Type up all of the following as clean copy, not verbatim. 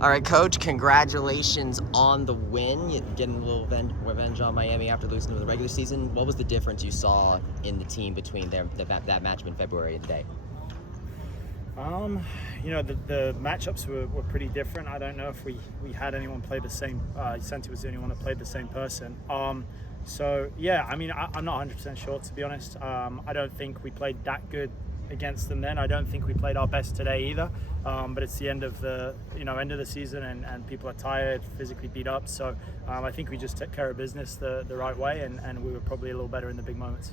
All right, Coach, congratulations on the win. You're getting a little revenge on Miami after losing to the regular season. What was the difference you saw in the team between that matchup in February and today? The matchups were pretty different. I don't know if we had anyone play the same. Santi was the only one that played the same person. I'm not 100% sure, to be honest. I don't think we played that good against them then. I don't think we played our best today either. But it's the end of the season and people are tired, physically beat up. So I think we just took care of business the right way and we were probably a little better in the big moments.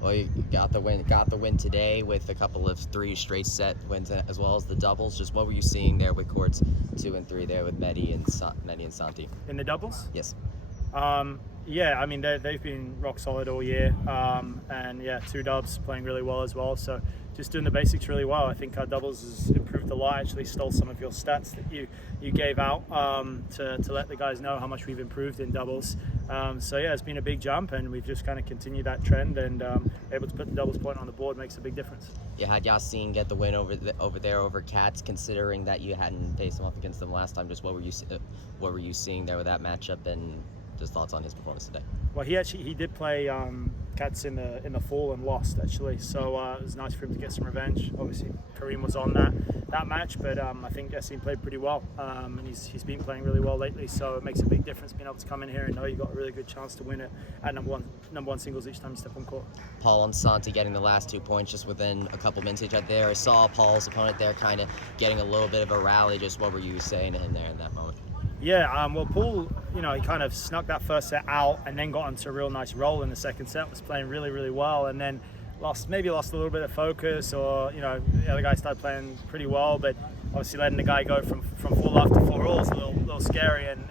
Well, you got the win today with a couple of 3 straight set wins as well as the doubles. Just what were you seeing there with courts 2 and 3 there with Mehdi and Santi? In the doubles? Yes. They've been rock solid all year, and 2 dubs, playing really well as well. So just doing the basics really well. I think our doubles has improved a lot. I actually stole some of your stats that you gave out to let the guys know how much we've improved in doubles. It's been a big jump, and we've just kind of continued that trend, and able to put the doubles point on the board makes a big difference. You had Yassine get the win over Cats, considering that you hadn't faced him up against them last time. Just what were you seeing there with that matchup, and just thoughts on his performance today? Well, he did play Cats in the fall and lost actually, so it was nice for him to get some revenge. Obviously, Kareem was on that match, but I think Yassine played pretty well, and he's been playing really well lately. So it makes a big difference being able to come in here and know you got a really good chance to win it at number one singles each time you step on court. Paul and Santi getting the last 2 points just within a couple minutes each other there. I saw Paul's opponent there kind of getting a little bit of a rally. Just what were you saying to him there in that moment? Paul, he kind of snuck that first set out and then got onto a real nice roll in the second set, was playing really, really well, and then lost a little bit of focus, or, the other guy started playing pretty well, but obviously letting the guy go from 4 love to 4 all is a little scary, and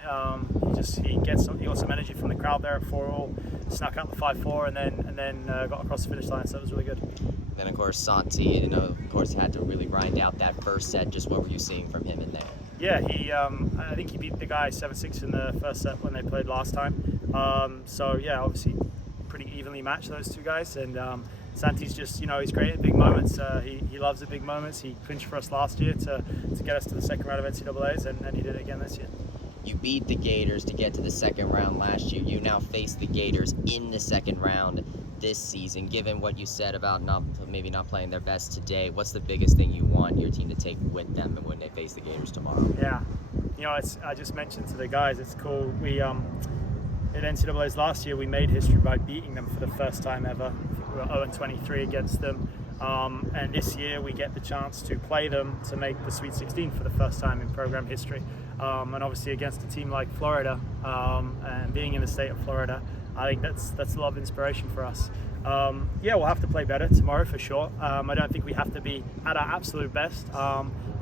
he got some energy from the crowd there at 4 all, snuck out the 5-4, and then got across the finish line, so it was really good. Then of course Santi, had to really grind out that first set. Just what were you seeing from him in there? Yeah, I think he beat the guy 7-6 in the first set when they played last time. Obviously pretty evenly matched, those 2 guys. And Santi's just, he's great at big moments. He loves the big moments. He clinched for us last year to get us to the second round of NCAAs, and he did it again this year. You beat the Gators to get to the second round last year. You now face the Gators in the second round this season. Given what you said about maybe not playing their best today, what's the biggest thing you want your team to take with them when they face the Gators tomorrow? Yeah, I just mentioned to the guys, it's cool. We at NCAAs last year, we made history by beating them for the first time ever. We were 0-23 against them. And this year we get the chance to play them to make the Sweet 16 for the first time in program history. And obviously against a team like Florida, and being in the state of Florida, I think that's a lot of inspiration for us. We'll have to play better tomorrow for sure. I don't think we have to be at our absolute best.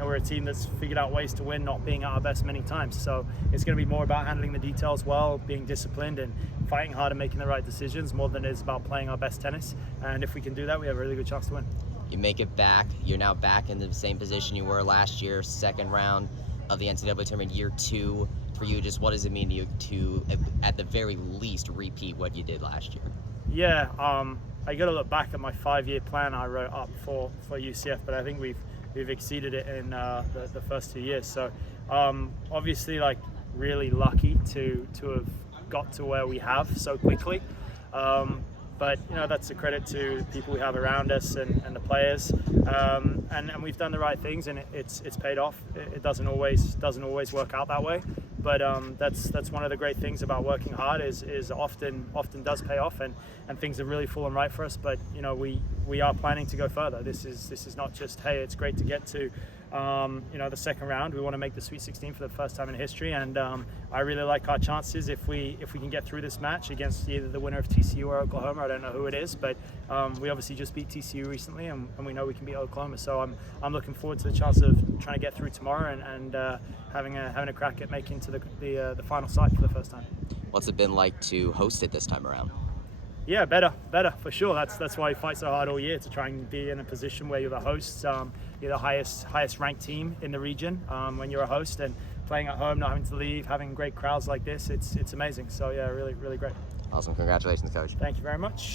We're a team that's figured out ways to win, not being at our best many times. So it's going to be more about handling the details well, being disciplined and fighting hard and making the right decisions more than it is about playing our best tennis. And if we can do that, we have a really good chance to win. You make it back. You're now back in the same position you were last year, second round of the NCAA tournament, year 2 for you. Just what does it mean to you to, at the very least, repeat what you did last year? Yeah, I got to look back at my 5-year plan I wrote up for UCF, but I think we've exceeded it in the first 2 years. So obviously, really lucky to have got to where we have so quickly. But that's a credit to the people we have around us and the players. And we've done the right things, and it's paid off. It doesn't always work out that way. But that's one of the great things about working hard is often does pay off, and things have really fallen right for us. But we are planning to go further. This is not just, hey, it's great to get to the second round. We want to make the Sweet 16 for the first time in history, and I really like our chances if we can get through this match against either the winner of TCU or Oklahoma. I don't know who it is, but we obviously just beat TCU recently, and we know we can beat Oklahoma. So I'm looking forward to the chance of trying to get through tomorrow and having a crack at making to the final side for the first time. What's it been like to host it this time around? Yeah, better for sure. That's why we fight so hard all year, to try and be in a position where you're the hosts. You're the highest ranked team in the region when you're a host, and playing at home, not having to leave, having great crowds like this, it's amazing. So yeah, really, really great. Awesome. Congratulations, Coach. Thank you very much.